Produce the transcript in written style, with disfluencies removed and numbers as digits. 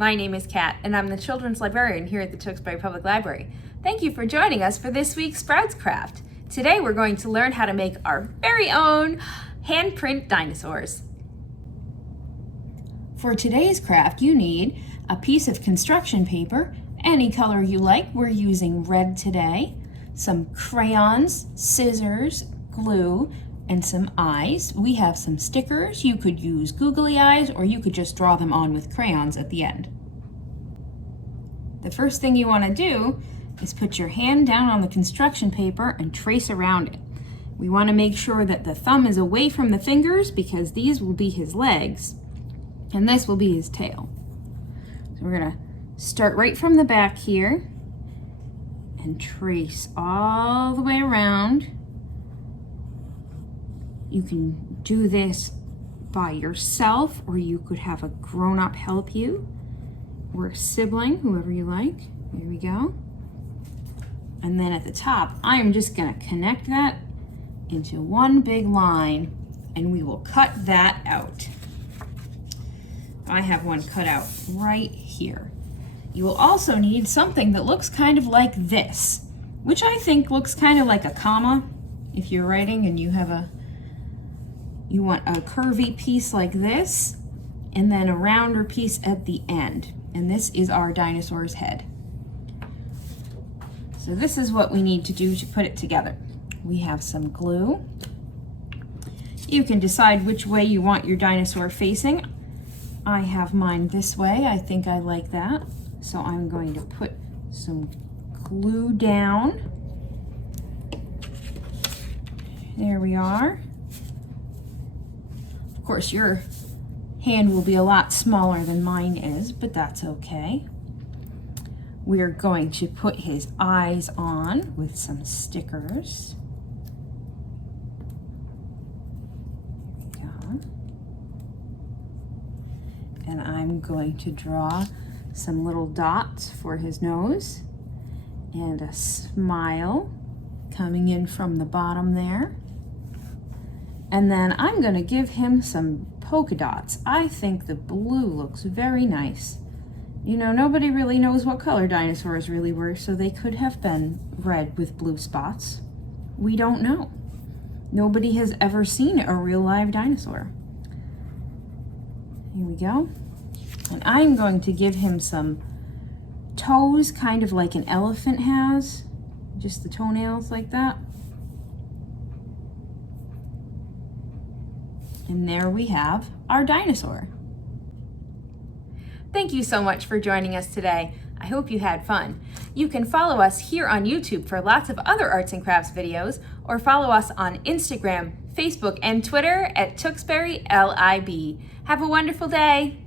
My name is Kat, and I'm the children's librarian here at the Tewksbury Public Library. Thank you for joining us for this week's Sprouts Craft. Today we're going to learn how to make our very own handprint dinosaurs. For today's craft, you need a piece of construction paper, any color you like. We're using red today, some crayons, scissors, glue, and some eyes. We have some stickers. You could use googly eyes, or you could just draw them on with crayons at the end. The first thing you want to do is put your hand down on the construction paper and trace around it. We want to make sure that the thumb is away from the fingers because these will be his legs and this will be his tail. So we're going to start right from the back here and trace all the way around. You can do this by yourself, or you could have a grown-up help you, or a sibling, whoever you like. There we go. And then at the top, I'm just gonna connect that into one big line, and we will cut that out. I have one cut out right here. You will also need something that looks kind of like this, which I think looks kind of like a comma. If you're writing and you want a curvy piece like this, and then a rounder piece at the end. And this is our dinosaur's head. So this is what we need to do to put it together. We have some glue. You can decide which way you want your dinosaur facing. I have mine this way. I think I like that. So I'm going to put some glue down. There we are. Of course, your hand will be a lot smaller than mine is, but that's okay. We're going to put his eyes on with some stickers. There we go. And I'm going to draw some little dots for his nose and a smile coming in from the bottom there. And then I'm going to give him some polka dots. I think the blue looks very nice. You know, nobody really knows what color dinosaurs really were, so they could have been red with blue spots. We don't know. Nobody has ever seen a real live dinosaur. Here we go. And I'm going to give him some toes, kind of like an elephant has. Just the toenails like that. And there we have our dinosaur. Thank you so much for joining us today. I hope you had fun. You can follow us here on YouTube for lots of other arts and crafts videos, or follow us on Instagram, Facebook, and Twitter at Tewksbury LIB. Have a wonderful day.